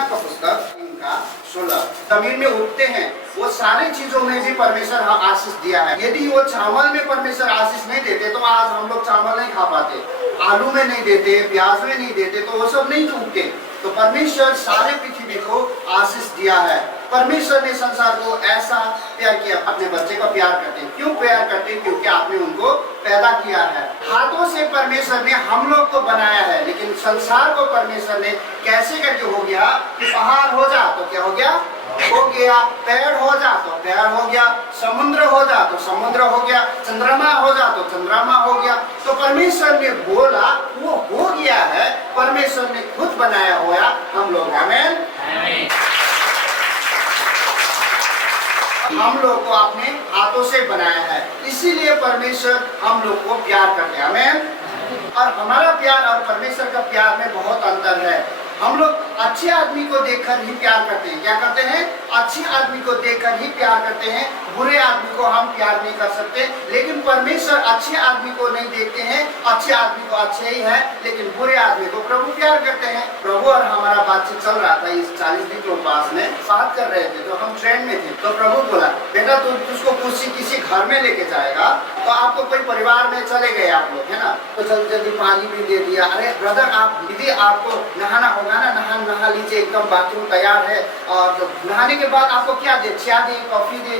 योना का पुस्तक 3:16। जमीन में उगते हैं वो सारी चीजों में भी परमेश्वर आशीष दिया है। यदि वो चावल में परमेश्वर आशीष नहीं देते तो आज हम लोग चावल नहीं खा पाते, आलू में नहीं देते, प्याज में नहीं देते तो वो सब नहीं उगते। तो परमेश्वर सारे पृथ्वी को आशीष दिया है। परमेश्वर ने संसार को ऐसा प्यार किया, अपने बच्चे को प्यार करते हैं। क्यों प्यार करते हैं? क्योंकि आपने उनको पैदा किया है। हाथों से परमेश्वर ने हम लोग को बनाया है, लेकिन संसार को परमेश्वर ने कैसे करके हो गया कि पहाड़ हो जा तो क्या हो गया, हो गया। पेड़ हो जा तो पेड़ हो गया, समुद्र हो जा तो समुद्र हो गया, चंद्रमा हो जा तो चंद्रमा हो गया। तो परमेश्वर ने बोला वो हो गया है। परमेश्वर ने खुद बनाया हुआ हम लोग, आमीन। हम लोग को अपने हाथों से बनाया है, इसीलिए परमेश्वर हम लोग को प्यार करते हैं, आमीन। और हमारा प्यार और परमेश्वर का प्यार में बहुत अंतर है। हम लोग अच्छे आदमी को देखकर ही प्यार करते हैं। क्या करते हैं? अच्छे आदमी को देखकर ही प्यार करते हैं। बुरे आदमी को हम प्यार नहीं कर सकते। लेकिन परमेश्वर अच्छे आदमी को नहीं देखते हैं, अच्छे आदमी को अच्छे ही है, लेकिन बुरे आदमी को प्रभु प्यार करते हैं। प्रभु और हमारा बातचीत चल रहा था इस 40 दिन के उपवास में, बात कर रहे थे तो हम ट्रेन में थे। तो प्रभु बोला बेटा तू उसको किसी घर में लेके जाएगा तो आपको कोई परिवार में चले गए आप लोग, है ना, तो जल्दी जल्दी पानी भी दे दिया। अरे ब्रदर आप दीदी आपको नहाना होगा ना, नहा लीजिए, एकदम बाथरूम तैयार है। और नहाने के बाद आपको क्या दे, चाय दे, कॉफी दे,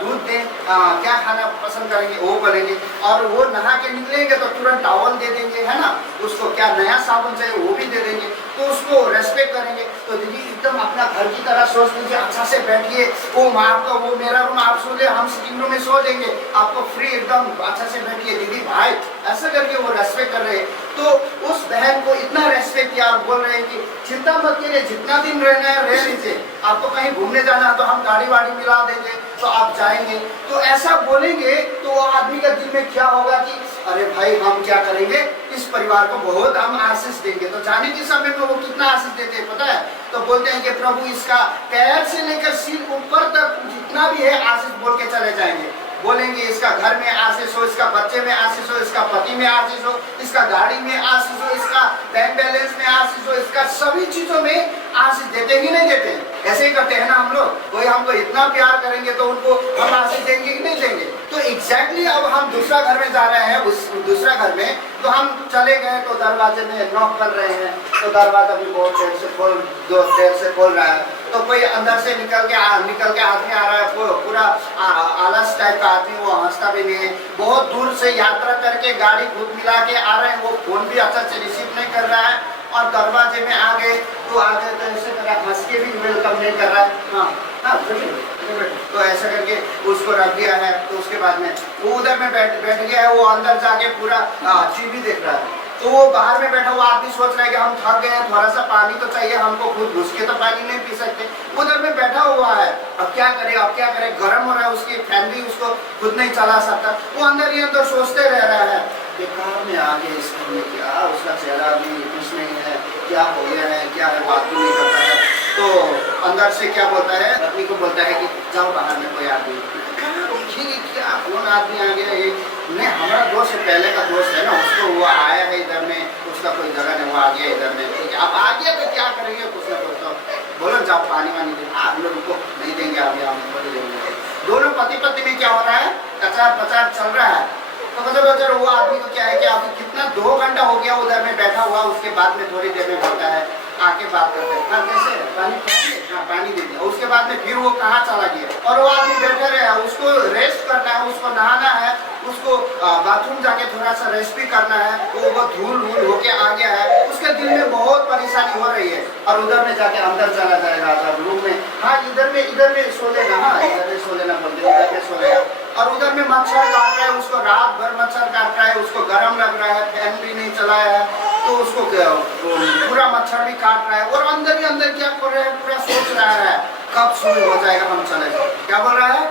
दूध दे, क्या खाना पसंद करेंगे वो करेंगे। और वो नहा के निकलेंगे तो तुरंत टॉवल दे देंगे, है ना, उसको क्या नया साबुन चाहिए वो भी दे देंगे, तो उसको रेस्पेक्ट करेंगे। तो दीदी एकदम अपना घर की तरह सोच लीजिए, अच्छा से बैठिए, वो माँ आपका वो मेरा रूम आप सो ले, हम सिटिंग रूम में सो जाएंगे, आपको फ्री एकदम अच्छा से बैठिए दीदी भाई, ऐसा करके वो रेस्पेक्ट कर रहे हैं। तो उस बहन को इतना रेस्पेक्ट किया और बोल रहे हैं कि चिंता मत कीजिए, जितना दिन रहना है रह लीजिए, आपको कहीं घूमने जाना तो हम गाड़ी वाड़ी मिला देंगे तो आप जाएंगे। तो ऐसा बोलेंगे तो वो आदमी का दिल में क्या होगा कि अरे भाई हम क्या करेंगे, इस परिवार को बहुत हम आशीष देंगे। तो जाने के समय में वो कितना आशीष देते हैं पता है? तो बोलते हैं कि प्रभु इसका पैर से लेकर सिर ऊपर तक जितना भी है आशीष बोल के चले जाएंगे। बोलेंगे इसका घर में आशीष हो, इसका बच्चे में आशीष हो, इसका पति में आशीष हो, इसका गाड़ी में आशीष हो, इसका बैंक बैलेंस में आशीष हो, इसका सभी चीजों में आशीष देते ही नहीं देते हैं। ऐसे ही करते हैं ना हम लोग, कोई हमको इतना प्यार करेंगे तो उनको हम आशीष देंगे कि नहीं देंगे। तो एग्जैक्टली अब हम दूसरा घर में जा रहे हैं, उस दूसरा घर में तो हम चले गए तो दरवाजे में नॉक कर रहे हैं, तो दरवाजा भी बहुत देर से खोल रहा है। तो कोई अंदर से निकल के आदमी आ रहा है, पूरा आलस टाइप का आदमी, वो हंसता भी नहीं है, बहुत दूर से यात्रा करके गाड़ी खुद मिला के आ रहे हैं, वो फोन भी अच्छा से रिसीव नहीं कर रहा है। और दरवाजे में आ गए तो ऐसे हंस के भी वेलकम नहीं कर रहा है, हाँ तो ऐसा करके उसको रख दिया है। तो उसके बाद में वो उधर में बैठ गया है, वो अंदर जाके पूरा टीवी देख रहा है। तो वो बाहर में बैठा हुआ आदमी सोच रहा है कि हम थक गए हैं, थोड़ा सा पानी तो चाहिए हमको, खुद घुस के तो पानी नहीं पी सकते। उधर में बैठा हुआ है, अब क्या करे, गर्म हो रहा है, उसकी फैमिली उसको खुद नहीं चला सकता। वो अंदर ही अंदर सोचते रह रहा है बेकार में आगे इसमें क्या, उसका चेहरा भी कुछ नहीं है, क्या हो गया है, क्या है, बात भी नहीं करता है। तो अंदर से क्या बोलता है, पत्नी को बोलता है कि जाओ बाहर में कोई आदमी, क्या कौन आदमी आ गया ये, नहीं हमारा दोस्त है, पहले का दोस्त है ना, उसको वो आया है इधर में, उसका कोई जगह नहीं, वो आ गया इधर में, ठीक है अब आ गया तो क्या करेंगे, कुछ ना कुछ तो बोलो जाओ पानी वानी दे, आप लोग को नहीं देंगे, अभी हम देंगे। दोनों पति पत्नी में क्या हो रहा है, कचार पचार चल रहा है। तो मतलब वो आदमी को क्या है कि अभी कितना 2 घंटा हो गया उधर में बैठा हुआ, उसके बाद में थोड़ी देर में बोलता है आके बात करते हैं, हाँ कैसे पानी दे दिया। उसके बाद में फिर वो कहाँ चला गया, और वो आदमी बैठे रहे, उसको रेस्ट करना है, उसको नहाना है, उसको बाथरूम जाके थोड़ा सा रेस्ट भी करना है, तो वो धूल होके आ गया है, उसके दिल में बहुत परेशानी हो रही है। और उधर में जाके अंदर चला जाएगा रूम में, हाँ इधर में सो लेना, हाँ इधर में सो लेना बोलते, इधर में सो लेगा। और उधर में मच्छर काट रहा है, उसको रात भर मच्छर काट रहा है, उसको गर्म लग रहा है, फैन भी नहीं चलाया है, तो उसको पूरा मच्छर भी काट रहा है। और अंदर ही अंदर क्या कर रहा है, पूरा सोच रहा है कब सुबह हो जाएगा हम चले जाए, क्या बोल रहा है,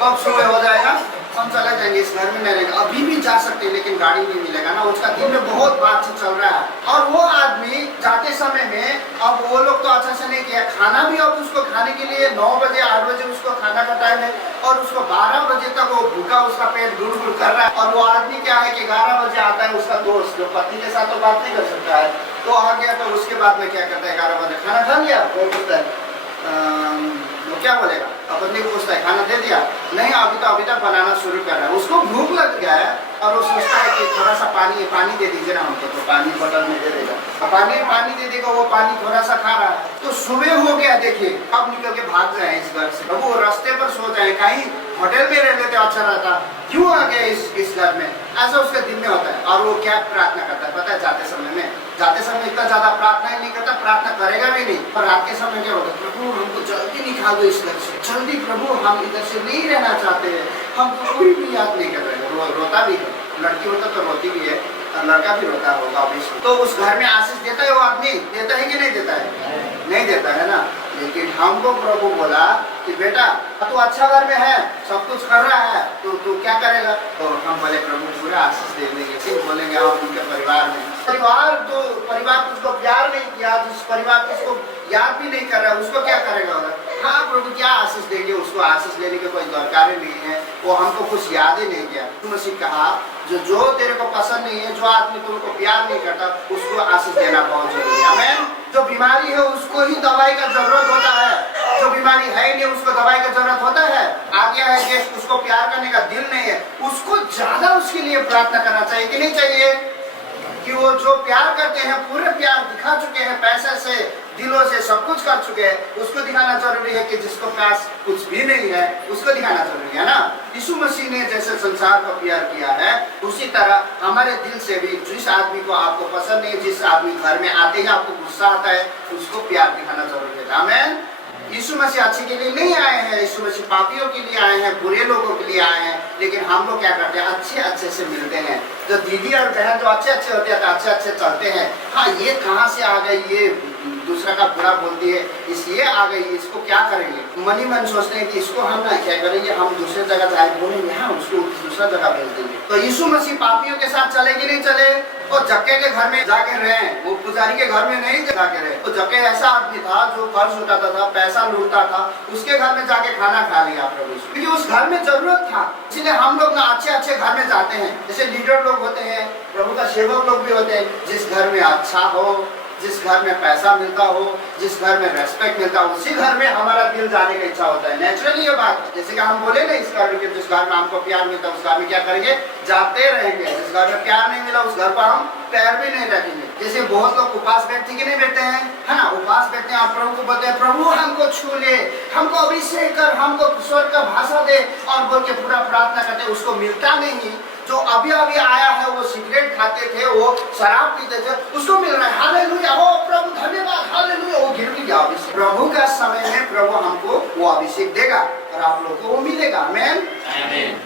कब सुबह हो जाएगा हम चले जाएंगे, इस घर में नहीं रहेंगे। अभी भी जा सकते हैं लेकिन गाड़ी नहीं मिलेगा ना, उसका दिन में बहुत बातचीत चल रहा है। और वो आदमी जाते समय में, अब वो लोग तो अच्छा से नहीं किया, खाना भी अब उसको खाने के लिए 9 बजे 8 बजे उसको खाना का टाइम है, और उसको 12 बजे तक वो भूखा, उसका पेट गुड़ कर रहा है। और वो आदमी क्या है कि 11 बजे आता है, उसका दोस्त जो पति के साथ तो बात नहीं कर सकता है, तो आ गया तो उसके बाद में क्या करता है, 11 बजे खाना खा लिया, वो पूछता है वो क्या बोलेगा, पत्नी को पूछता है खाना दे दिया, नहीं अभी तक बनाना शुरू कर रहा है, उसको भूख लग गया है और वो सोचता है कि थोड़ा सा पानी दे दीजिए ना हमको, तो पानी बोतल में दे देगा, पानी दे देगा, वो पानी थोड़ा सा खा रहा है। तो सुबह हो गया, देखिए अब निकल के भाग जाए इस घर से, अब वो रास्ते पर सो जाए, कहीं होटल में रह लेते अच्छा रहता, क्यों आ गया इस घर में, ऐसा उसके दिन में होता है। और वो क्या प्रार्थना करता है पता है, जाते समय इतना ज्यादा प्रार्थना ही नहीं करता, प्रार्थना करेगा भी नहीं, पर रात के समय क्या होता है, प्रभु हमको जल्दी निकाल दो इस घर से, जल्दी प्रभु हम इधर से नहीं रहना चाहते हैं, हमको कोई भी याद नहीं कर रहे, रोता भी है, लड़की होता तो रोती भी है और लड़का भी रोता होगा ऑब्वियसली। तो उस घर में आशीष देता है वो आदमी, देता है कि नहीं देता है, नहीं देता है ना। लेकिन हमको प्रभु बोला कि बेटा तू अच्छा घर में है, सब कुछ कर रहा है, तो तू क्या करेगा, तो हम बोले प्रभु पूरा आशीष दे देंगे, फिर बोलेंगे आप उनके परिवार में, परिवार उसको प्यार नहीं किया, जिस परिवार को उसको याद भी नहीं कर रहा है, उसको क्या करेगा उधर, हाँ प्रभु क्या आशीष देंगे, उसको आशीष लेने की कोई दरकार ही नहीं है, वो हमको कुछ याद ही नहीं किया। मसीह कहा जो तेरे को पसंद नहीं है, जो आदमी तुमको प्यार नहीं करता, उसको आशीष देना बहुत जरूरी है। आमीन। जो बीमारी है उसको ही दवाई का जरूरत होता है, जो बीमारी है ही नहीं उसको दवाई का जरूरत होता है। आ गया है गेस्ट, उसको प्यार करने का दिल नहीं है, उसको ज्यादा उसके लिए प्रार्थना करना चाहिए कि नहीं चाहिए, कि वो जो प्यार करते हैं पूरे प्यार दिखा चुके हैं, पैसे से दिलों से सब कुछ कर चुके हैं, उसको दिखाना जरूरी है। कि जिसको पास कुछ भी नहीं है उसको दिखाना जरूरी है ना। यीशु मसीह ने जैसे संसार को प्यार किया है, उसी तरह हमारे दिल से भी जिस आदमी को आपको पसंद नहीं, जिस आदमी घर में आते ही आपको गुस्सा आता है, उसको प्यार दिखाना जरूरी है। आमीन। यीशु मसीह अच्छे के लिए नहीं आए हैं, यीशु मसीह पापियों के लिए आए हैं, बुरे लोगों के लिए आए हैं। लेकिन हम लोग क्या करते हैं, अच्छे से मिलते हैं। जो दीदी और बहन जो अच्छे होते हैं तो अच्छे चलते हैं, हाँ ये कहाँ से आ गई, ये दूसरा का बुरा बोलती है, इसलिए आ गई, इसको क्या करेंगे, मन सोचते हैं कि इसको हम ना क्या करेंगे, हम दूसरे जगह जाए बोलेंगे, हाँ उसको दूसरा जगह भेज देंगे। तो यीशु मसीह पापियों के साथ चले कि नहीं चले, वो जक्के के घर में जाके रहे, वो पुजारी के घर में नहीं जाके रहे। तो जक्के ऐसा आदमी था जो कर्ज उठाता था, पैसा लूटता था, उसके घर में जाके खाना खा लिया प्रभु, क्योंकि उस घर में जरूरत था। इसलिए हम लोग ना अच्छे घर में जाते हैं, जैसे लीडर लोग होते हैं, प्रभु का सेवक लोग भी होते हैं, जिस घर में अच्छा हो, जिस घर में पैसा मिलता हो, जिस घर में रेस्पेक्ट मिलता हो, उसी घर में हमारा दिल जाने का इच्छा होता है। नेचुरली ये बात, जैसे कि हम बोले ना इस घर में, जिस घर में हमको प्यार मिलता है उस घर में क्या करेंगे, जाते रहेंगे। जिस घर में प्यार नहीं मिला उस घर पर हम पैर भी नहीं रखेंगे। जैसे बहुत लोग उपवास बैठते कि नहीं बैठते हैं, है ना, उपवास बैठते हैं, आप प्रभु को बोलते हैं प्रभु हमको छू ले, हमको अभिषेक कर, हमको स्वर्ग का भाषा दे, और बोल के पूरा प्रार्थना करते, उसको मिलता नहीं। जो अभी आया है, वो सिगरेट खाते थे, वो शराब पीते थे, उसको मिल रहा है, हालेलुया, ओ प्रभु धन्यवाद, हालेलुया, वो गिर भी गया अभिषेक। प्रभु का समय में प्रभु हमको वो अभिषेक देगा और आप लोग को वो मिलेगा। आमीन।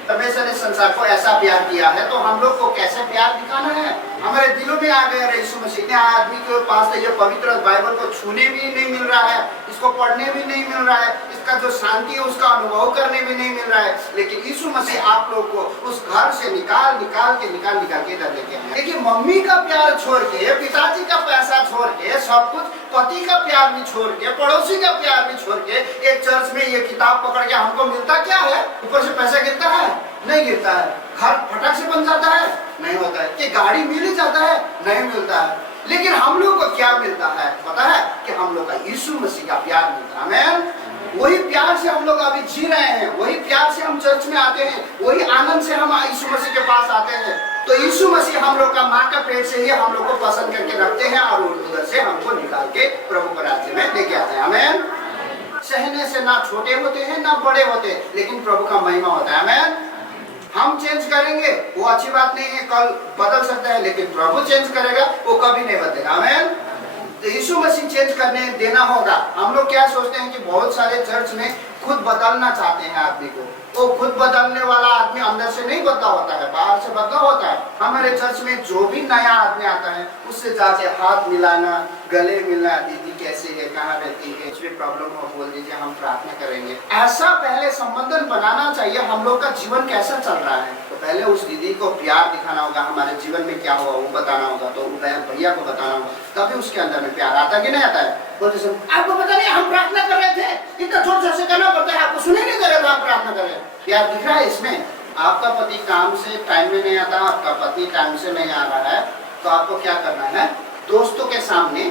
परमेश्वर ने संसार को ऐसा प्यार किया है, तो हम लोग को कैसे प्यार दिखाना है, हमारे दिलों में आ गया। यीशु मसीह ने आदमी के पास तो ये पवित्र बाइबल को छूने भी नहीं मिल रहा है, इसको पढ़ने भी नहीं मिल रहा है, इसका जो शांति है उसका अनुभव करने भी नहीं मिल रहा है। लेकिन यीशु मसीह आप लोग को उस घर से निकाल के इधर लेके आए। देखिए मम्मी का प्यार छोड़ के, पिताजी का पैसा छोड़ के, सब कुछ, पति का प्यार भी छोड़ के, पड़ोसी का प्यार भी छोड़ के, एक चर्च में ये किताब पकड़ के हमको मिलता क्या है, ऊपर से पैसा गिरता है, नहीं गिरता है। घर फटक से बन जाता है, नहीं होता है। कि गाड़ी मिल ही जाता है, नहीं मिलता है। लेकिन हम लोग को क्या मिलता है पता है, कि हम लोग का यीशु मसीह का प्यार मिलता है। आमीन। वही प्यार से हम लोग अभी जी रहे हैं, वही प्यार से हम चर्च में आते हैं, वही आनंद से हम यीशु मसीह के पास आते हैं। तो यीशु मसीह हम लोग का माँ का पेट से ही हम लोग को पसंद करके रखते हैं, और उधर से हमको निकाल के प्रभु के राज्य में लेके आते हैं। आमीन। सहने से ना छोटे होते हैं ना बड़े होते हैं, लेकिन प्रभु का महिमा होता है। आमीन। हम चेंज करेंगे वो अच्छी बात नहीं है, कल बदल सकता है, लेकिन प्रभु चेंज करेगा वो कभी नहीं बदलेगा। आमीन। तो यीशु मसीह चेंज करने देना होगा। हम लोग क्या सोचते हैं कि बहुत सारे चर्च में खुद बदलना चाहते हैं आदमी को, वो खुद बदलने वाला आदमी अंदर से नहीं बदला होता है, बाहर से बदला होता है। हमारे चर्च में जो भी नया आदमी आता है उससे जाके हाथ मिलाना, गले मिलना, दीदी कैसे है, कहाँ रहती है, कुछ भी प्रॉब्लम हो बोल दीजिए, हम प्रार्थना करेंगे। ऐसा पहले संबंधन बनाना चाहिए। हम लोग का जीवन कैसा चल रहा है, तो पहले उस दीदी को प्यार दिखाना होगा, हमारे जीवन में क्या हुआ वो बताना होगा, तो भैया को बताना होगा, तभी उसके अंदर में प्यार आता कि नहीं आता है। बोलते सुन, आपको पता नहीं हम प्रार्थना कर रहे थे, इतना जोर से करना पड़ता है, आपको सुने नहीं दे रहे थे, आप प्रार्थना कर रहे हैं। प्यार दिख रहा है इसमें। आपका पति काम से टाइम में नहीं आता, आपका पति टाइम से नहीं आ रहा है, तो आपको क्या करना है, दोस्तों के सामने।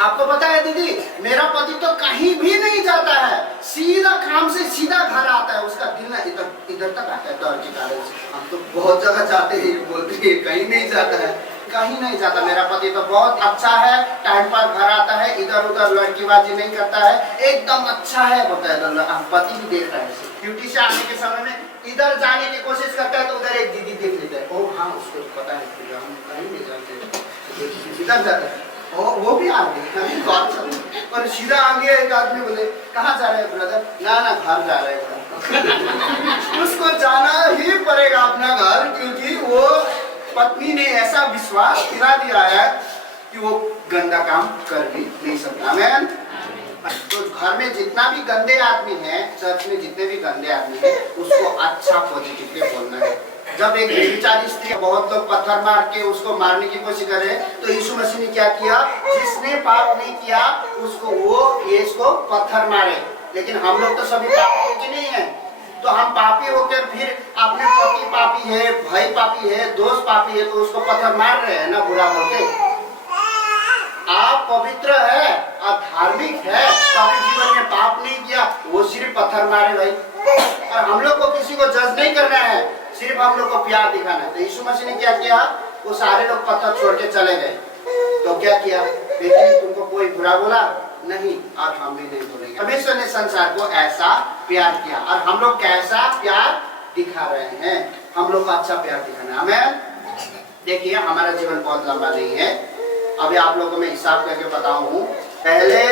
आपको पता है दीदी, मेरा पति तो कहीं भी नहीं जाता है, सीधा काम से सीधा घर आता है। उसका दिल ना इधर इधर तक आता है डर के कारण से। हम तो बहुत जगह जाते हैं, बोलते हैं कहीं नहीं जाता है, कहीं नहीं जाता। मेरा पति तो बहुत अच्छा है, टाइम पर घर आता है, इधर उधर लड़कीबाजी नहीं करता है, एकदम अच्छा है। बताया पति भी देख रहा है। ड्यूटी से आने के समय में इधर जाने की कोशिश करता है तो उधर एक दीदी देख लेता है, ओ हाँ उसको पता है हम कहीं नहीं जाते, इधर जाता है। वो भी आ गई और सीधा आ गया। एक आदमी बोले कहाँ जा रहे हैं ब्रदर? ना ना घर जा रहे हैं। उसको जाना ही पड़ेगा अपना घर, क्योंकि वो पत्नी ने ऐसा विश्वास दिला दिया है कि वो गंदा काम कर भी नहीं सकता। आमीन। तो घर में जितना भी गंदे आदमी है, चर्च में जितने भी गंदे आदमी है, उसको अच्छा पॉजिटिवली बोलना है। जब एक व्यभिचारी स्त्री बहुत लोग पत्थर मार के उसको मारने की कोशिश करे, तो यीशु मसीह ने क्या किया? जिसने पाप नहीं किया उसको वो इसको पत्थर मारे। लेकिन हम लोग तो सभी पापी के नहीं है, तो हम पापी होकर फिर अपने पति पापी है, भाई पापी है, दोस्त पापी है, तो उसको पत्थर मार रहे हैं ना बुरा बोल के। आप पवित्र है और धार्मिक है, कभी जीवन में पाप नहीं किया, वो सिर्फ पत्थर मारे भाई। और हम लोग को किसी को जज नहीं करना है, सिर्फ हम लोग को प्यार दिखाना है। तो यीशु मसीह ने क्या किया? वो सारे लोग पत्थर छोड़ के चले गए। तो क्या किया? बेटी तुमको कोई बुरा बोला नहीं, और हम भी नहीं बोलेंगे। परमेश्वर ने संसार को ऐसा प्यार किया, और हम लोग कैसा प्यार दिखा रहे हैं? हम लोग को अच्छा प्यार दिखाना है। हमें देखिए, हमारा जीवन बहुत लंबा नहीं है। अभी आप लोगों को मैं हिसाब करके बताऊं, पहले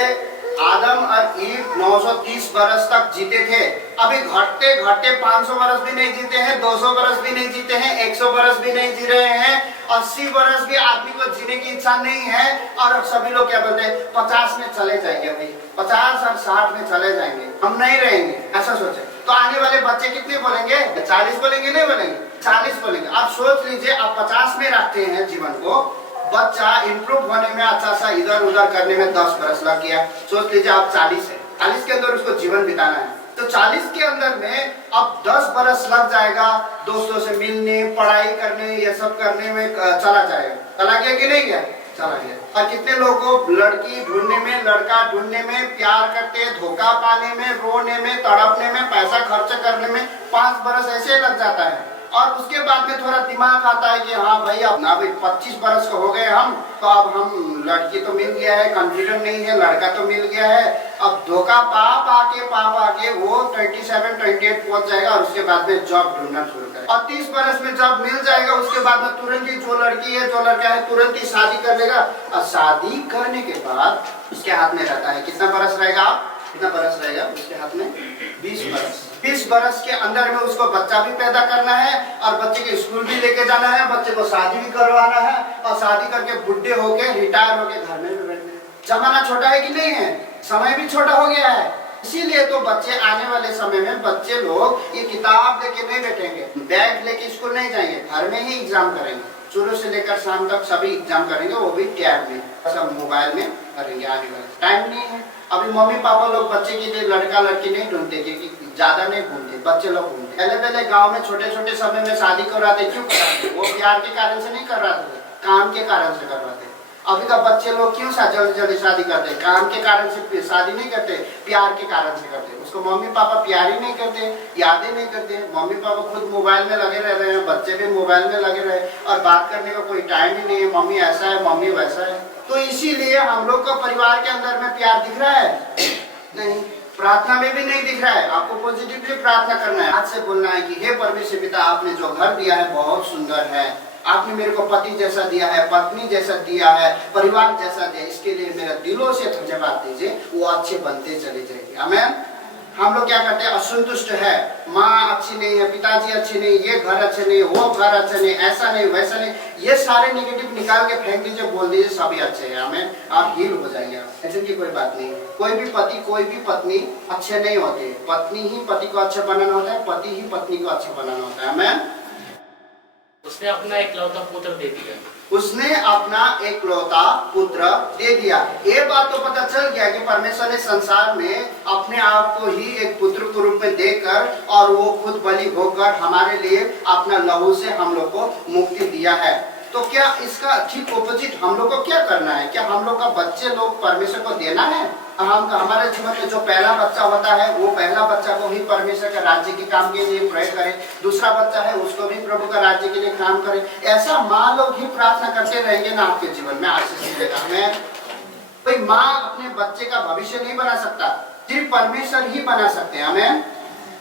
आदम और ईव 930 बरस तक जीते थे। अभी घटते घटते 500 बरस भी नहीं जीते हैं, 200 बरस भी नहीं जीते हैं, 100 बरस भी नहीं जी रहे हैं, 80 बरस भी आदमी को जीने की इच्छा नहीं है। और सभी लोग क्या बोलते हैं? 50 में चले जाएंगे भाई, 50 और 60 में चले जाएंगे, हम नहीं रहेंगे, ऐसा सोचे। तो आने वाले बच्चे कितने बोलेंगे? 40 बोलेंगे? नहीं बोलेंगे, 40 बोलेंगे। आप सोच लीजिए, आप 50 में रखते हैं जीवन को, बच्चा इंप्रूव होने में, अच्छा सा इधर उधर करने में 10 बरस लग गया। सोच लीजिए आप 40 है, 40 के अंदर उसको जीवन बिताना है, तो 40 के अंदर में अब 10 बरस लग जाएगा दोस्तों से मिलने, पढ़ाई करने, ये सब करने में चला जाएगा। चला गया कि नहीं गया? चला गया। और कितने लोगों को लड़की ढूंढने में, लड़का ढूंढने में, प्यार करते, धोखा पाने में, रोने में, तड़पने में, पैसा खर्च करने में 5 बरस ऐसे लग जाता है। और उसके बाद में थोड़ा दिमाग आता है कि हाँ भाई अब ना भाई 25 बरस का हो गए हम, तो अब हम लड़की तो मिल गया है, कंफ्यूजन नहीं है, लड़का तो मिल गया है, अब धोखा पाप आके वो 27-28 पहुंच जाएगा, और उसके बाद में जॉब ढूंढना शुरू करेगा। और 30 बरस में जॉब मिल जाएगा, उसके बाद में तुरंत ही जो लड़की है, जो लड़का है, तुरंत ही शादी कर लेगा। और शादी करने के बाद उसके हाथ में रहता है, कितना बरस रहेगा? कितना बरस रहेगा उसके हाथ में? 20 बरस। 20 बरस के अंदर में उसको बच्चा भी पैदा करना है, और बच्चे के स्कूल भी लेके जाना है, बच्चे को शादी भी करवाना है, और शादी करके बुढ़े होके रिटायर होके घर में भी बैठना है। जमाना छोटा है कि नहीं है? समय भी छोटा हो गया है। इसीलिए तो बच्चे आने वाले समय में बच्चे लोग ये किताब लेके नहीं बैठेंगे, बैग लेके स्कूल नहीं जाएंगे, घर में ही एग्जाम करेंगे। सुबह से लेकर शाम तक सभी एग्जाम करेंगे, वो भी टैब में, सब मोबाइल में करेंगे। आने वाले टाइम नहीं है। अभी मम्मी पापा लोग बच्चे के लिए लड़का लड़की नहीं ढूंढते, क्योंकि ज्यादा नहीं घूमते, बच्चे लोग घूमते। पहले गांव में छोटे छोटे समय में शादी कराते। क्यों कराते? वो प्यार के कारण से नहीं करवाते थे, काम के कारण से करवाते। अभी का बच्चे लोग क्यों जल्दी जल्दी शादी करते? काम के कारण से शादी नहीं करते, प्यार के कारण से करते। उसको मम्मी पापा प्यार ही नहीं करते, यादें नहीं करते। मम्मी पापा खुद मोबाइल में लगे रह रहे हैं, बच्चे भी मोबाइल में लगे रहे, और बात करने का कोई टाइम ही नहीं है। मम्मी ऐसा है, मम्मी वैसा है। तो इसीलिए हम लोग का परिवार के अंदर में प्यार दिख रहा है नहीं, प्रार्थना में भी नहीं दिख रहा है। आपको पॉजिटिवली प्रार्थना करना है, आज से बोलना है कि हे परमेश्वर पिता, आपने जो घर दिया है बहुत सुंदर है, आपने मेरे को पति जैसा दिया है, पत्नी जैसा दिया है, परिवार जैसा दिया, इसके लिए मेरा दिलों से धन्यवाद दीजिए। वो अच्छे बनते चले जाएंगे। आमीन। हम लोग क्या करते हैं? असंतुष्ट है, माँ अच्छी नहीं है, पिताजी अच्छे नहीं, ये घर अच्छे नहीं, वो घर अच्छा नहीं, ऐसा नहीं, वैसा नहीं, ये सारे नेगेटिव निकाल के फेंक दीजिए, बोल दीजिए सभी अच्छे हैं। हमें आप हील हो जाएंगे। ऐसे की कोई बात नहीं। कोई भी पति, कोई भी पत्नी अच्छे नहीं होते। पत्नी ही पति को अच्छा बनाना होता है, पति ही पत्नी को अच्छा बनाना होता है। हमें उसने अपना इकलौता पुत्र दे दिया। उसने अपना एकलौता पुत्र दे दिया। ये बात तो पता चल गया कि परमेश्वर ने संसार में अपने आप को ही एक पुत्र के रूप में देकर, और वो खुद बलि होकर हमारे लिए अपना लहू से हम लोग को मुक्ति दिया है। तो क्या इसका ठीक ऑपोजिट हम लोग को क्या करना है? क्या हम लोग का बच्चे लोग परमेश्वर को देना है? हम हमारे जीवन में जो पहला बच्चा होता है वो पहला बच्चा को ही परमेश्वर के राज्य के काम के लिए प्रे करे, दूसरा बच्चा है उसको भी प्रभु का राज्य के लिए काम करे। ऐसा माँ लोग ही प्रार्थना करते रहेंगे ना, आपके जीवन में आशीष मिलेगा। हमें कोई माँ अपने बच्चे का भविष्य नहीं बना सकता, सिर्फ परमेश्वर ही बना सकते हैं। हमें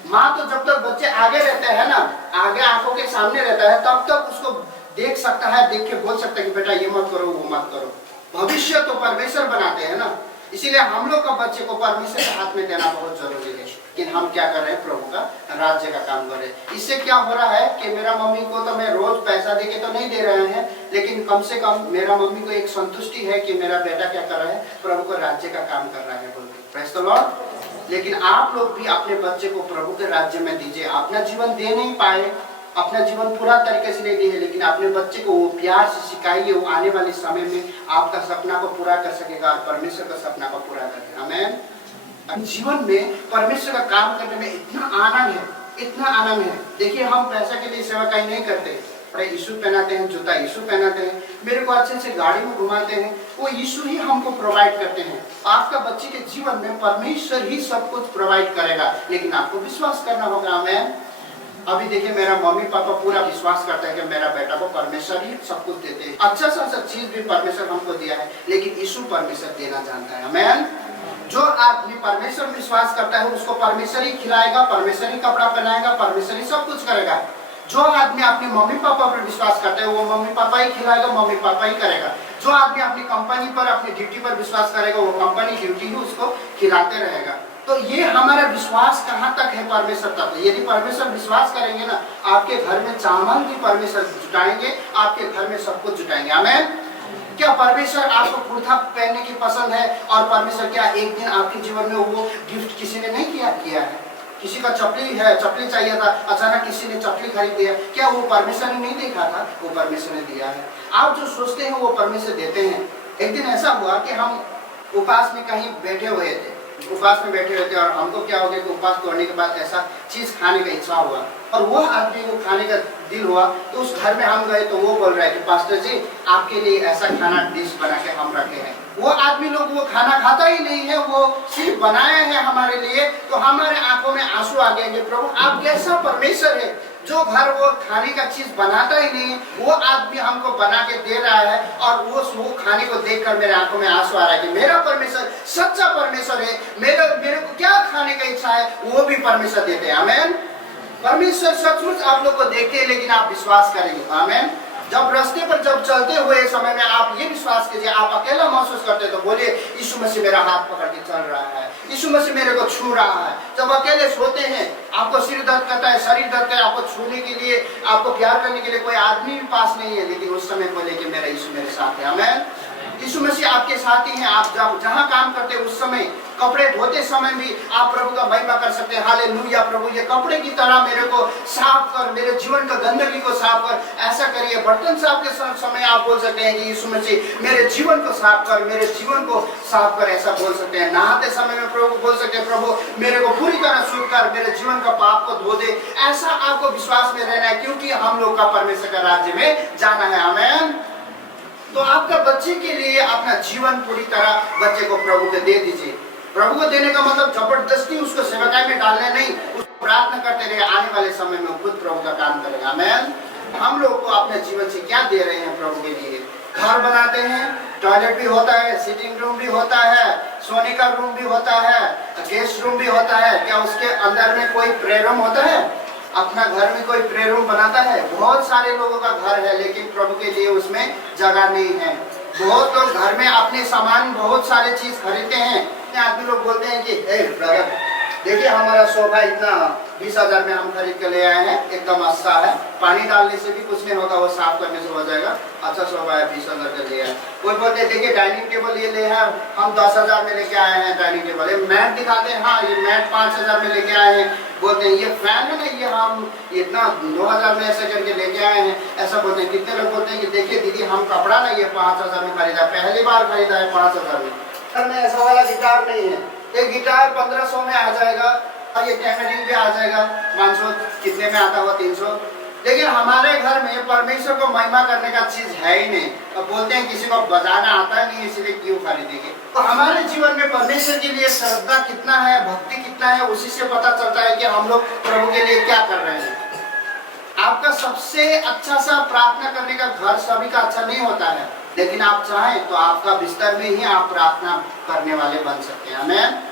माँ तो जब तक बच्चे आगे रहते हैं ना, आगे आंखों के सामने रहता है, तब तक उसको देख सकता है, देख के बोल सकता है कि बेटा ये मत करो वो मत करो। भविष्य तो परमेश्वर बनाते हैं ना, इसीलिए हम लोग का बच्चे को परमेश्वर के हाथ में देना बहुत जरूरी है। लेकिन हम क्या कर रहे हैं? प्रभु का राज्य का काम कर रहे हैं। इससे क्या हो रहा है कि मेरा मम्मी को तो मैं रोज पैसा देके तो नहीं दे रहे हैं, लेकिन कम से कम मेरा मम्मी को एक संतुष्टि है कि मेरा बेटा क्या कर रहा है? प्रभु का राज्य का काम कर रहा है बोल के। Praise the Lord. लेकिन आप लोग भी अपने बच्चे को प्रभु के राज्य में दीजिए। अपना जीवन दे नहीं पाए, अपना जीवन पूरा तरीके से नहीं दिए, लेकिन अपने बच्चे को वो प्यार से सिखाइए, वो आने वाले समय में आपका सपना को पूरा कर सकेगा और परमेश्वर का सपना को पूरा करेगा। आमीन। जीवन में परमेश्वर का काम करने में इतना आनंद है, इतना आनंद है। देखिए हम पैसा के लिए सेवकाई नहीं करते, कपड़े यीशु पहनाते हैं, जूता यीशु पहनाते हैं, मेरे को अच्छे से गाड़ी में घुमाते हैं, वो यीशु ही हमको प्रोवाइड करते हैं। आपका बच्चे के जीवन में परमेश्वर ही सब कुछ प्रोवाइड करेगा, लेकिन आपको विश्वास करना होगा। आमीन। अभी देखिए मेरा मम्मी पापा पूरा विश्वास करता है कि मेरा बेटा को परमेश्वर ही सब कुछ देते हैं, अच्छा सा सब चीज भी परमेश्वर हमको दिया है, लेकिन यीशु परमेश्वर देना जानता है। आमीन। जो आदमी परमेश्वर विश्वास करता है उसको परमेश्वर ही खिलाएगा, परमेश्वर ही कपड़ा पहनाएगा, परमेश्वर ही सब कुछ करेगा। जो आदमी अपने मम्मी पापा पर विश्वास करता है वो मम्मी पापा ही खिलाएगा, मम्मी पापा ही करेगा। जो आदमी अपनी कंपनी पर, अपनी ड्यूटी पर विश्वास करेगा वो कंपनी ड्यूटी ही उसको खिलाते रहेगा। तो ये हमारा विश्वास कहाँ तक है? परमेश्वर तक। यदि परमेश्वर विश्वास करेंगे ना, आपके घर में चावल भी परमेश्वर जुटाएंगे, आपके घर में सब कुछ जुटाएंगे। आमीन। क्या परमेश्वर आपको कुर्ता पहनने की पसंद है? और परमेश्वर क्या एक दिन आपके जीवन में वो गिफ्ट किसी ने नहीं किया है? किसी का चपली है, चपली चाहिए था, अचानक किसी ने चपली खरीद दिया, क्या वो परमेश्वर ने नहीं देखा था? वो परमेश्वर ने दिया है। आप जो सोचते हैं वो परमेश्वर देते हैं। एक दिन ऐसा हुआ कि हम उपवास में कहीं बैठे हुए थे, और हमको क्या हो गया कि उपवास तोड़ने के बाद ऐसा चीज खाने का इच्छा हुआ, और वो आदमी को खाने का दिल हुआ, तो उस घर में हम गए तो वो बोल रहा है कि पास्टर जी आपके लिए ऐसा खाना डिश बना के हम रखे हैं। वो आदमी लोग वो खाना खाता ही नहीं है, वो सिर्फ बनाए हैं हमारे लिए। तो हमारे आंखों में आंसू आ गए, प्रभु आप कैसा परमेश्वर है, जो घर वो खाने का चीज बनाता ही नहीं, वो आदमी हमको बना के दे रहा है, और वो खाने को देखकर मेरे आंखों में आंसू आ रहा है कि मेरा परमेश्वर सच्चा परमेश्वर है। मेरे को क्या खाने का इच्छा है वो भी परमेश्वर देते हैं। आमीन। परमेश्वर सचमुच आप लोग को देखते हैं, लेकिन आप विश्वास करेंगे। आमीन। जब रास्ते पर जब चलते हुए समय में आप ये विश्वास कीजिए, आप अकेला महसूस करते तो बोलिए यीशु मसीह मेरा हाथ पकड़ के चल रहा है, यीशु मसीह मेरे को छू रहा है। जब अकेले सोते हैं, आपको सिर दर्द करता है, शरीर दर्द करता है, आपको छूने के लिए, आपको प्यार करने के लिए कोई आदमी भी पास नहीं है, लेकिन उस समय बोले कि मेरा यीशु मेरे साथ है। आमीन। यीशु मसीह आपके साथ ही हैं। आप जब जहाँ काम करते हैं उस समय, कपड़े धोते समय भी आप प्रभु का महिमा कर सकते हैं। हालेलुया। प्रभु ये कपड़े की तरह मेरे को साफ कर, मेरे जीवन का गंदगी को साफ कर, ऐसा करिए। बर्तन साफ के समय आप बोल सकते हैं कि यीशु मसीह मेरे जीवन को साफ कर, मेरे जीवन को साफ कर, ऐसा बोल सकते हैं। नहाते समय में प्रभु को बोल सकते हैं प्रभु मेरे को पूरी तरह शुद्ध कर, मेरे जीवन का पाप को धो दे। ऐसा आपको विश्वास में रहना है, क्योंकि हम लोग का परमेश्वर का राज्य में जाना है। आमीन। तो आपका बच्चे के लिए अपना जीवन पूरी तरह बच्चे को प्रभु को दे दीजिए। प्रभु को देने का मतलब जबरदस्ती उसको सेवकाई में डालना नहीं, उसको प्रार्थना करते रहे, आने वाले समय में खुद प्रभु का काम करेगा। आमीन। हम लोग को अपने जीवन से क्या दे रहे हैं प्रभु के लिए? घर बनाते हैं, टॉयलेट भी होता है, सिटिंग रूम भी होता है, सोने का रूम भी होता है, गेस्ट रूम भी होता है, क्या उसके अंदर में कोई प्रेयर रूम होता है? अपना घर में कोई प्रेयर रूम बनाता है? बहुत सारे लोगों का घर है, लेकिन प्रभु के लिए उसमें जगह नहीं है। बहुत लोग घर में अपने सामान बहुत सारे चीज खरीदते हैं। आदमी लोग बोलते हैं कि हे ब्रदर देखिए हमारा सोफा इतना 20,000 में हम खरीद के ले आए हैं, एकदम अच्छा है, पानी डालने से भी कुछ नहीं होगा, वो साफ करने से हो जाएगा, अच्छा सोफा है, 20,000 का ले आए। कोई बोलते हैं देखिए डाइनिंग टेबल ये ले है, हम 10,000 में लेके आए हैं डाइनिंग टेबल। ये मैट दिखाते हैं, हाँ ये मैट 5,000 में लेके आए हैं। बोलते हैं ये फैन है ना, ये हम इतना 2,000 में ऐसे करके लेके आए हैं, ऐसा बोलते हैं। कितने लोग बोलते हैं कि देखिए दीदी हम कपड़ा ना ये 5,000 में खरीदा, पहली बार खरीदा है 5,000 में। घर में ऐसा वाला गिटार नहीं है, एक गिटार 1500 में आ जाएगा, और ये टैमरिंग भी आ जाएगा 500, कितने में आता हुआ 300, लेकिन हमारे घर में परमेश्वर को महिमा करने का चीज है ही नहीं। अब बोलते हैं किसी को बजाना आता नहीं इसलिए क्यों खरीदेंगे। तो हमारे जीवन में परमेश्वर के लिए श्रद्धा कितना है, भक्ति कितना है, उसी से पता चलता है कि हम लोग प्रभु के लिए क्या कर रहे हैं। आपका सबसे अच्छा सा प्रार्थना करने का घर सभी का अच्छा नहीं होता है, लेकिन आप चाहें तो आपका बिस्तर में ही आप प्रार्थना करने वाले बन सकते हैं। आमीन।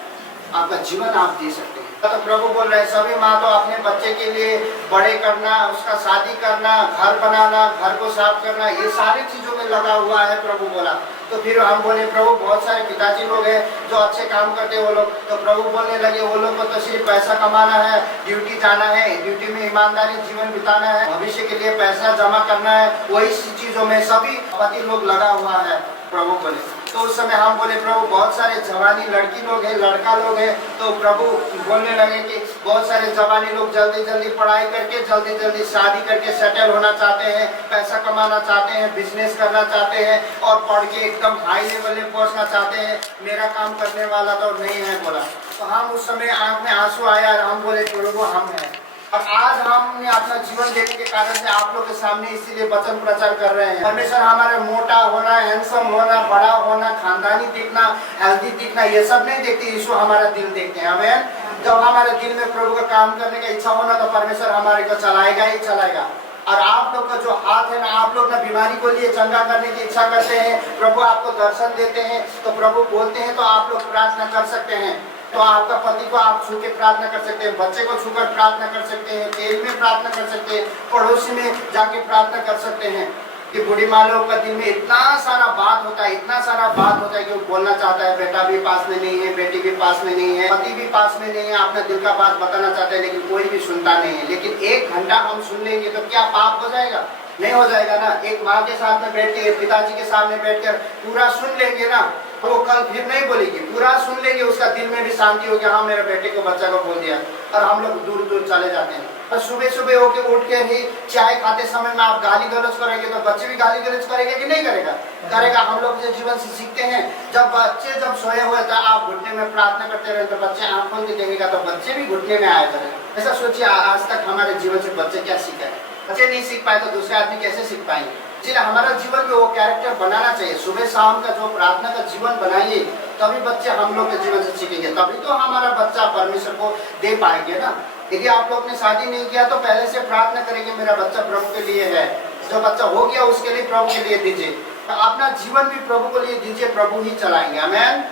आपका जीवन आप दे सकते हैं। तो प्रभु बोल रहे हैं सभी माँ तो अपने बच्चे के लिए बड़े करना, उसका शादी करना, घर बनाना, घर को साफ करना, ये सारी चीजों में लगा हुआ है प्रभु बोला। तो फिर हम बोले प्रभु बहुत सारे पिताजी लोग हैं जो अच्छे काम करते हैं वो लोग, तो प्रभु बोलने लगे वो लोग को तो सिर्फ पैसा कमाना है, ड्यूटी जाना है, ड्यूटी में ईमानदारी जीवन बिताना है, भविष्य के लिए पैसा जमा करना है, वही चीजों में सभी पति लोग लगा हुआ है प्रभु बोले। तो उस समय हम बोले प्रभु बहुत सारे जवानी लड़की लोग हैं, लड़का लोग हैं, तो प्रभु बोलने लगे कि बहुत सारे जवानी लोग जल्दी जल्दी पढ़ाई करके जल्दी जल्दी शादी करके सेटल होना चाहते हैं, पैसा कमाना चाहते हैं, बिजनेस करना चाहते हैं और पढ़ के एकदम हाई लेवल में पहुंचना चाहते हैं। मेरा काम करने वाला तो नहीं है बोला। तो हम उस समय आंख में आंसू आया और हम बोले प्रभु हम हैं। और आज हमने अपना जीवन देने के कारण से आप लोग के सामने इसीलिए वचन प्रचार कर रहे हैं। परमेश्वर हमारे मोटा होना, हैंडसम होना, बड़ा होना, खानदानी दिखना, हेल्दी दिखना ये सब नहीं देखते, यीशु हमारा दिल देखते हैं। हमें जब हमारे दिल में प्रभु का काम करने का इच्छा होना तो परमेश्वर हमारे को चलाएगा ही चलाएगा। और आप लोग का जो हाथ है ना, आप लोग ना बीमारी को लिए चंगा करने की इच्छा करते हैं, प्रभु आपको दर्शन देते हैं तो प्रभु बोलते हैं तो आप लोग प्रार्थना कर सकते हैं। तो आपका पति को आप छू के प्रार्थना कर सकते हैं, बच्चे को छूकर प्रार्थना कर सकते हैं, तेल में प्रार्थना कर सकते हैं, पड़ोसी में जाके प्रार्थना कर सकते हैं। कि बूढ़ी माँ लोग का दिल में इतना सारा बात होता है, इतना सारा बात होता है कि वो बोलना चाहता है, बेटा भी पास में नहीं है, बेटी भी पास में नहीं है, पति भी पास में नहीं है, अपने दिल का बात बताना चाहते हैं लेकिन कोई भी सुनता नहीं है। लेकिन 1 घंटा हम सुन लेंगे तो क्या पाप हो जाएगा? नहीं हो जाएगा ना। एक माँ के साथ में बैठ के, पिताजी के सामने बैठकर पूरा सुन लेंगे ना, वो कल फिर नहीं बोलेगी, पूरा सुन लेंगे, उसका दिल में भी शांति हो गया, हाँ मेरे बेटे को बच्चा को बोल दिया। और हम लोग दूर दूर चले जाते हैं। और सुबह सुबह होके उठ के ही चाय खाते समय में आप गाली गलौज करेंगे तो बच्चे भी गाली गलौज करेंगे कि नहीं करेगा? करेगा। हम लोग जो जीवन से सीखते हैं, जब बच्चे जब सोए हुए था आप घुटने में प्रार्थना करते रहे तो बच्चे आँख खोल के देखेगा तो बच्चे भी घुटने में आया करेंगे। ऐसा सोचिए आज तक हमारे जीवन से बच्चे क्या सीखा है? बच्चे नहीं सीख पाए तो दूसरे आदमी कैसे सीख पाएंगे? इसलिए हमारा जीवन में वो कैरेक्टर बनाना चाहिए। सुबह शाम का जो प्रार्थना का जीवन बनाइए तभी बच्चे हम लोग के जीवन से सीखेंगे, तभी तो हमारा बच्चा परमेश्वर को दे पाएंगे ना। यदि आप लोग ने शादी नहीं किया तो पहले से प्रार्थना करेंगे मेरा बच्चा प्रभु के लिए है, जो बच्चा हो गया उसके लिए प्रभु के लिए दीजिए। तो अपना जीवन भी प्रभु के लिए दीजिए, प्रभु ही चलाएंगे। आमीन।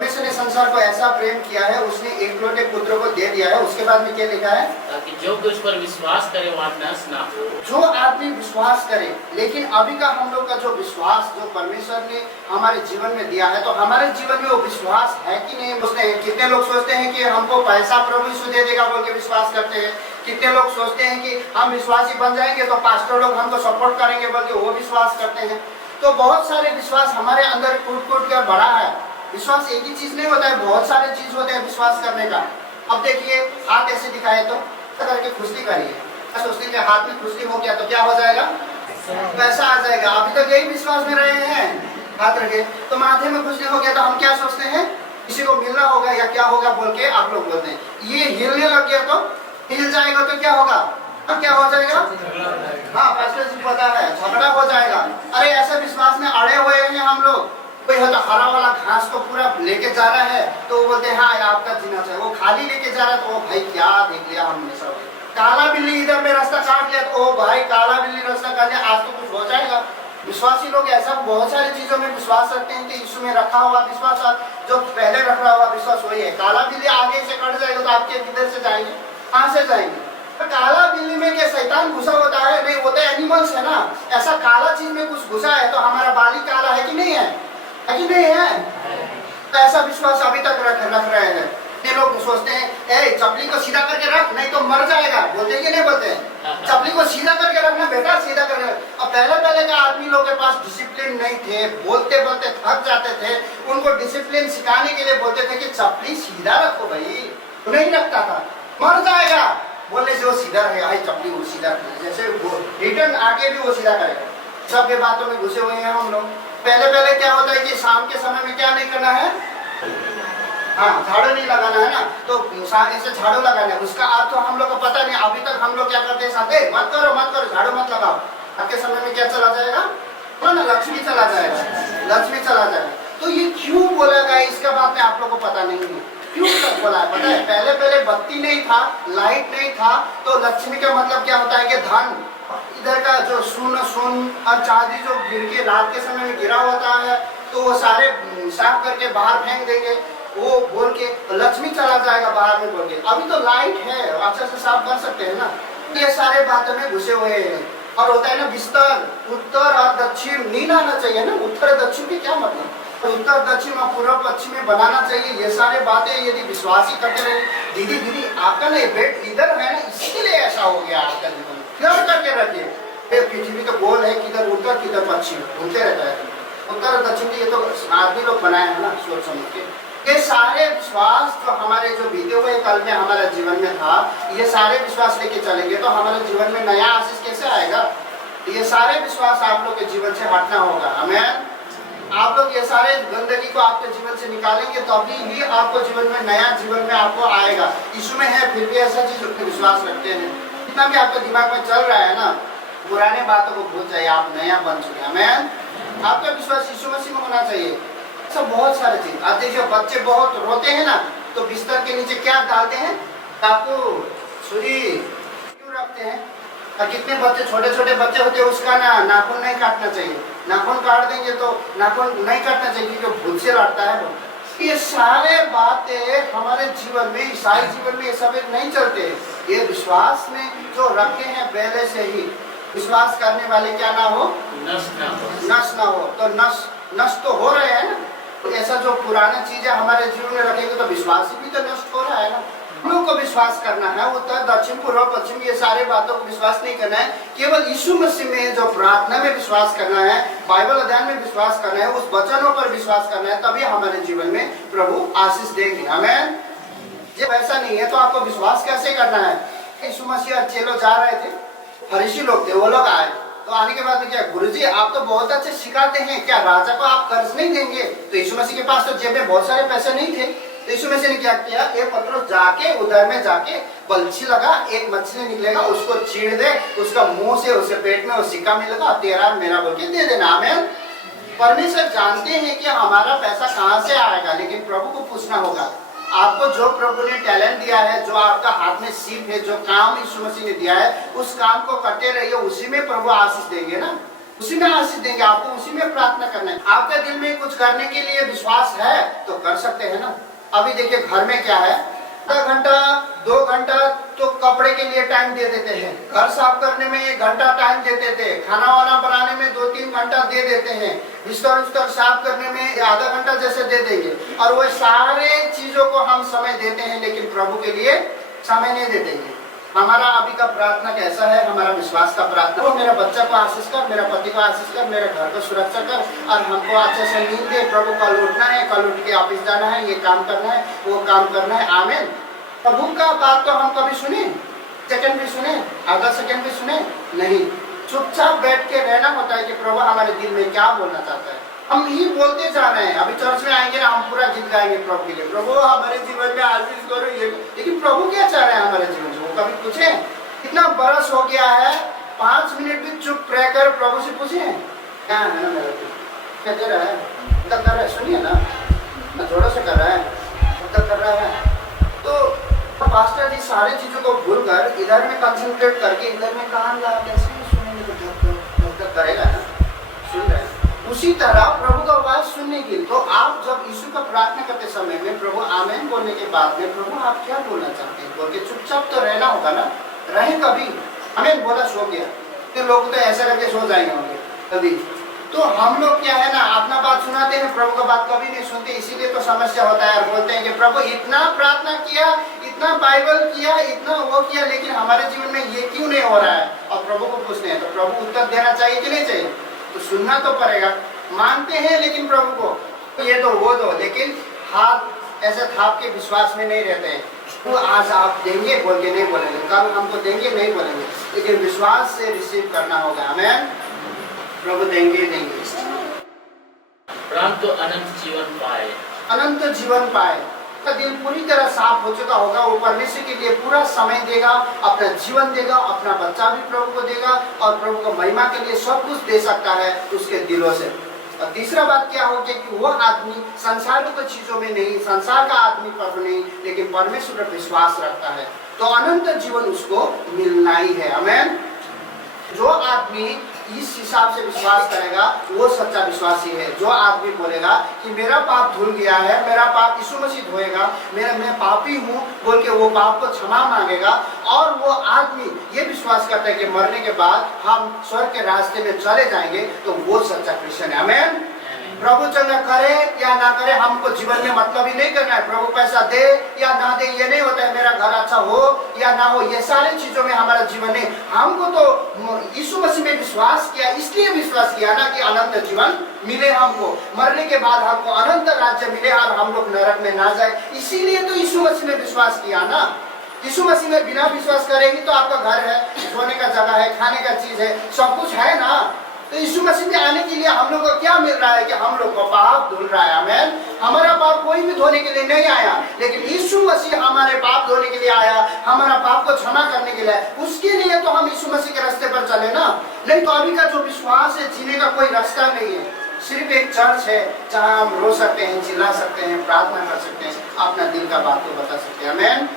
परमेश्वर ने संसार को ऐसा प्रेम किया है, उसने एकलौते पुत्र को दे दिया है। उसके बाद में क्या लिखा है? ताकि जो कोई उस पर विश्वास करे वह नाश ना हो। जो आदमी विश्वास करे। लेकिन अभी का हम लोग का जो विश्वास जो परमेश्वर ने हमारे जीवन में दिया है, तो हमारे जीवन में वो विश्वास है कि नहीं? उसने कितने लोग सोचते हैं कि हमको पैसा प्रभु यीशु दे देगा बोल के विश्वास करते हैं। कितने लोग सोचते हैं कि हम विश्वासी बन जाएंगे तो पास्टर लोग हमको सपोर्ट करेंगे बोल के वो विश्वास करते हैं। तो बहुत सारे विश्वास हमारे अंदर कूट कूट कर बढ़ा है। विश्वास एक ही चीज नहीं होता है, बहुत सारे चीज होते हैं विश्वास करने का। अब देखिए हाथ ऐसे दिखाए तो करके खुशली करिए, सोचते हैं हाथ में खुशली हो गया तो क्या हो जाएगा? पैसा आ जाएगा। अभी तक यही विश्वास में रहे हैं, हाथ रखे तो माथे में खुशली हो गया तो हम क्या सोचते हैं? किसी को मिलना होगा या क्या होगा बोल के आप लोग बोलते हैं। ये हिलने लग गया तो हिल जाएगा तो क्या होगा? अब क्या हो जाएगा? हाँ पता है, झगड़ा हो जाएगा। अरे ऐसे विश्वास में अड़े हुए हैं हम लोग। कोई होता हरा वाला घास को पूरा लेके जा रहा है तो वो बोलते हैं हाँ आपका जीना चाहिए। वो खाली लेके जा रहा है तो वो भाई क्या देख लिया हमने सब। काला बिल्ली इधर में रास्ता काट लिया तो ओ भाई काला बिल्ली रास्ता काट लिया, आज तो कुछ हो जाएगा। विश्वासी लोग ऐसा बहुत सारी चीजों में विश्वास रखते हैं कि यीशु में रखा हुआ विश्वास जो पहले रखा हुआ विश्वास वही है। काला बिल्ली आगे से कट जाएगा तो आपके किधर से जाएंगे? कहाँ से जाएंगे? तो काला बिल्ली में क्या शैतान घुसा होता है? नहीं, वो तो एनिमल्स है ना। ऐसा काला चीज में कुछ घुसा है तो हमारा बाली काला है कि नहीं है? कि नहीं है? तो ऐसा विश्वास अभी तक रख रहे हैं। ये लोग सोचते हैं ए चपली को सीधा करके रख नहीं तो मर जाएगा, बोलते हैं कि नहीं बोलते हैं? चपली को सीधा करके रखना बेटा, सीधा करके। अब पहले के आदमी लोग के पास डिसिप्लिन नहीं थे, बोलते बोलते थक जाते थे। उनको डिसिप्लिन सिखाने के लिए बोलते थे कि चपली सीधा रखो भाई, नहीं रखता था मर जाएगा। बोलने से वो सीधा रहेगा, चपली वो सीधा रखेगा, जैसे रिटर्न आगे भी वो सीधा करेगा। सब बातों में घुसे हुए हैं हम लोग। पहले क्या होता है कि शाम के समय में क्या नहीं करना है? हाँ, झाड़ू नहीं लगाना है ना, तो ऐसे झाड़ू लगाना है, उसका अर्थ तो हम लोग को पता नहीं। अभी तक हम लोग क्या करते हैं साथ, मत करो मत करो, झाड़ू मत लगाओ। आपके समय में क्या चला जाएगा, बोलो ना, लक्ष्मी चला जाएगा, लक्ष्मी चला जाएगा। तो ये क्यों बोला गया, इसका बात में आप लोग को पता नहीं है क्यों तक बोला है, पता है? पहले पहले बत्ती नहीं था, लाइट नहीं था, तो लक्ष्मी का मतलब क्या होता है कि धन, इधर का जो सोन और चांदी जो गिर के रात के समय में गिरा होता है, तो वो सारे साफ करके बाहर फेंक देंगे, वो बोल के लक्ष्मी चला जाएगा बाहर में बोल के। अभी तो लाइट है, अच्छे से साफ कर सकते हैं ना। ये सारे बातों में घुसे हुए हैं। और होता है ना बिस्तर, उत्तर और दक्षिण नींद आना चाहिए ना, उत्तर दक्षिण के क्या मतलब, उत्तर दक्षिण और पूर्व पश्चिम में बनाना चाहिए। ये सारे बातें यदि विश्वास ही करते रहे, दीदी दीदी आपका नहीं बेड इधर है ना, इसके लिए ऐसा हो गया आपका जीवन, क्या करके रखिए। पृथ्वी का गोल है, किधर उत्तर किधर पश्चिम घूमते रहता है, उत्तर दक्षिण ये तो आदमी लोग बनाए हैं ना सोच समझ के। ये सारे विश्वास जो हमारे जो बीते हुए कल में हमारे जीवन में था, ये सारे विश्वास लेके चलेंगे तो हमारे जीवन में नया आशीष कैसे आएगा। ये सारे विश्वास आप लोग के जीवन से हटना होगा। हमें आप लोग ये सारे गंदगी को आपके जीवन से निकालेंगे तभी ही आपको जीवन में नया जीवन में आपको आएगा। यीशु में है, फिर भी ऐसा चीज विश्वास रखते हैं, जितना भी आपके दिमाग में चल रहा है ना, पुराने बातों को भूल जाइए, आप नया बन चुके हैं। हमें आपका विश्वास यीशु मसीह में होना चाहिए। सब बहुत सारे चीज, आप देखिए बच्चे बहुत रोते हैं ना, तो बिस्तर के नीचे क्या डालते हैं, चाकू छुरी क्यों रखते हैं। और कितने बच्चे छोटे छोटे बच्चे होते हैं, उसका ना नाखून नहीं काटना चाहिए, नाखून काट देंगे तो नाखून नहीं काटना चाहिए क्योंकि भूल से लड़ता है वो। ये सारे बातें हमारे जीवन में, ईसाई जीवन में ये सब नहीं चलते। ये विश्वास में जो रखे हैं पहले से ही, विश्वास करने वाले क्या ना हो, नष्ट ना हो। तो नष्ट तो हो रहे हैं ना, तो ऐसा जो पुराना चीजें हमारे जीवन में रखेंगे तो विश्वास भी तो नष्ट हो रहा है ना। हम लोग को विश्वास करना है, उत्तर दक्षिण पूर्व पश्चिम ये सारे बातों को विश्वास नहीं करना है, केवल यीशु मसीह में जो प्रार्थना में विश्वास करना है, बाइबल अध्ययन में विश्वास करना है, उस वचनों पर विश्वास करना है, तभी हमारे जीवन में प्रभु आशीष देंगे। हमें जब ऐसा नहीं है तो आपको विश्वास कैसे करना है। यीशु मसीह और चेलो जा रहे थे, फरीसी लोग थे, वो लोग आए, तो आने के बाद क्या, गुरुजी आप तो बहुत अच्छे सिखाते हैं, क्या राजा को आप कर्ज नहीं देंगे। तो यीशु मसीह के पास तो जेब में बहुत सारे पैसे नहीं थे, तो यीशु मसीह ने क्या किया, एक पत्रोस जाके उधर में जाके बल्छी लगा, एक मछली निकलेगा, उसको चीड़ दे, उसका मुंह से उसके पेट में वो सिक्का मिलेगा, तेरा मेरा बोल के दे देना। आमीन। परमेश्वर जानते हैं कि हमारा पैसा कहाँ से आएगा, लेकिन प्रभु को पूछना होगा। आपको जो प्रभु ने टैलेंट दिया है, जो आपका हाथ में सीप है, जो काम यीशु मसीह ने दिया है, उस काम को करते रहिए, उसी में प्रभु आशीष देंगे ना, उसी में आशीष देंगे। आपको उसी में प्रार्थना करना है। आपके दिल में कुछ करने के लिए विश्वास है तो कर सकते हैं ना। अभी देखिए घर में क्या है, आधा घंटा 2 घंटा तो कपड़े के लिए टाइम दे देते हैं, घर साफ करने में 1 घंटा टाइम देते थे, खाना वाना बनाने में 2-3 घंटा दे देते हैं, बिस्तर साफ करने में आधा घंटा जैसे दे देंगे, और वो सारे चीजों को हम समय देते हैं, लेकिन प्रभु के लिए समय नहीं देते हैं। हमारा अभी का प्रार्थना कैसा है, हमारा विश्वास का प्रार्थना, वो मेरा बच्चा को आशीष कर, मेरा पति को आशीष कर, मेरे घर को सुरक्षा कर, और हमको अच्छे से नींद दे। प्रभु कल उठना है, कल उठ के ऑफिस जाना है, ये काम करना है, वो काम करना है। आमीन। प्रभु का बात तो हम कभी सुने, सेकंड भी सुने, आधा सेकंड भी सुने नहीं। चुपचाप बैठ के रहना होता है कि प्रभु हमारे दिल में क्या बोलना चाहता है। हम ही बोलते जा रहे हैं। अभी चर्च में आएंगे ना, हम पूरा गीत गाएंगे प्रभु के लिए, प्रभु हमारे जीवन में आशीष करो ये, लेकिन प्रभु क्या चाह रहे हैं हमारे जीवन से, वो कभी पूछे। इतना बरस हो गया है, 5 मिनट भी चुप रहकर प्रभु से पूछे क्या है ना, मेरा क्या दे रहा है, कर रहा है, सुनिए ना, जोरों से कर रहा है, कर रहा है। तो पास्टर जी सारी चीजों को भूल कर इधर में कंसंट्रेट करके इधर में कान लगा कैसे सुनेंगे, तो करेगा ना, सुन रहे हैं। उसी तरह प्रभु का आवाज सुनने की, तो आप जब यीशु का प्रार्थना करते समय में प्रभु आमीन बोलने के बाद में प्रभु आप क्या बोलना चाहते हैं बोल के चुपचाप तो रहना होगा ना। रहे कभी आमीन बोला सो गया, तो लोग तो ऐसा करके सो जाएंगे होंगे कभी। तो हम लोग क्या है ना, अपना बात सुनाते हैं, प्रभु का बात कभी नहीं सुनते, इसीलिए तो समस्या होता है। बोलते हैं कि प्रभु इतना प्रार्थना किया, इतना बाइबल किया, इतना वो किया, लेकिन हमारे जीवन में ये क्यों नहीं हो रहा है। और प्रभु को पूछते हैं तो प्रभु उत्तर देना चाहिए कि नहीं चाहिए, तो सुनना तो पड़ेगा। मानते हैं लेकिन प्रभु को ये दो वो दो, लेकिन हाथ ऐसे थाप के विश्वास में नहीं रहते हैं। तो आज आप देंगे बोल के नहीं बोलेंगे, कल हमको देंगे नहीं बोलेंगे, लेकिन विश्वास से रिसीव करना होगा। हमें प्रभु देंगे परंतु अनंत जीवन पाए, अनंत जीवन पाए। दिल पूरी तरह साफ हो चुका होगा, वो परमेश्वर के लिए पूरा समय देगा, अपना जीवन देगा, अपना बच्चा भी प्रभु को देगा और प्रभु को महिमा के लिए सब कुछ दे सकता है उसके दिलों से। और तीसरा बात क्या होगी कि वो आदमी संसार की चीजों में नहीं, संसार का आदमी पर नहीं, लेकिन परमेश्वर पर विश्वास रखता है, तो अनंत जीवन उसको मिलना ही है। आमीन। जो आदमी इस हिसाब से विश्वास करेगा वो सच्चा विश्वासी है। जो आदमी बोलेगा कि मेरा पाप धुल गया है, मेरा पाप यीशु मसीह धोएगा, मैं पापी हूँ बोल के वो पाप को क्षमा मांगेगा, और वो आदमी ये विश्वास करता है कि मरने के बाद हम स्वर्ग के रास्ते में चले जाएंगे, तो वो सच्चा क्रिश्चियन है। आमीन। प्रभु चंगा करे या ना करे, हमको जीवन में मतलब ही नहीं करना है। प्रभु पैसा दे या ना दे ये नहीं होता है, मेरा घर अच्छा हो या ना हो, ये सारी चीजों में हमारा जीवन है। हमको तो यीशु मसीह में विश्वास किया, इसलिए विश्वास किया ना कि अनंत जीवन मिले हमको, मरने के बाद हमको अनंत राज्य मिले और हम लोग नरक में ना जाए, इसीलिए तो यीशु मसीह में विश्वास किया ना। यीशु मसीह में बिना विश्वास करेंगे तो आपका घर है, सोने का जगह है, खाने का चीज है, सब कुछ है ना। तो यीशु मसीह में आने के लिए हम लोग को क्या मिल रहा है कि हम लोग को पाप धुल रहा है। आमीन। हमारा पाप कोई भी धोने के लिए नहीं आया, लेकिन यीशु मसीह हमारे पाप धोने के लिए आया, हमारा पाप को क्षमा करने के लिए। उसके लिए तो हम यीशु मसीह के रास्ते पर चले ना, नहीं तो अभी का जो विश्वास है जीने का कोई रास्ता नहीं है। सिर्फ एक चर्च है जहाँ हम रो सकते हैं, चिल्ला सकते हैं, प्रार्थना कर सकते हैं, अपना दिल का बात को बता सकते हैं। आमीन।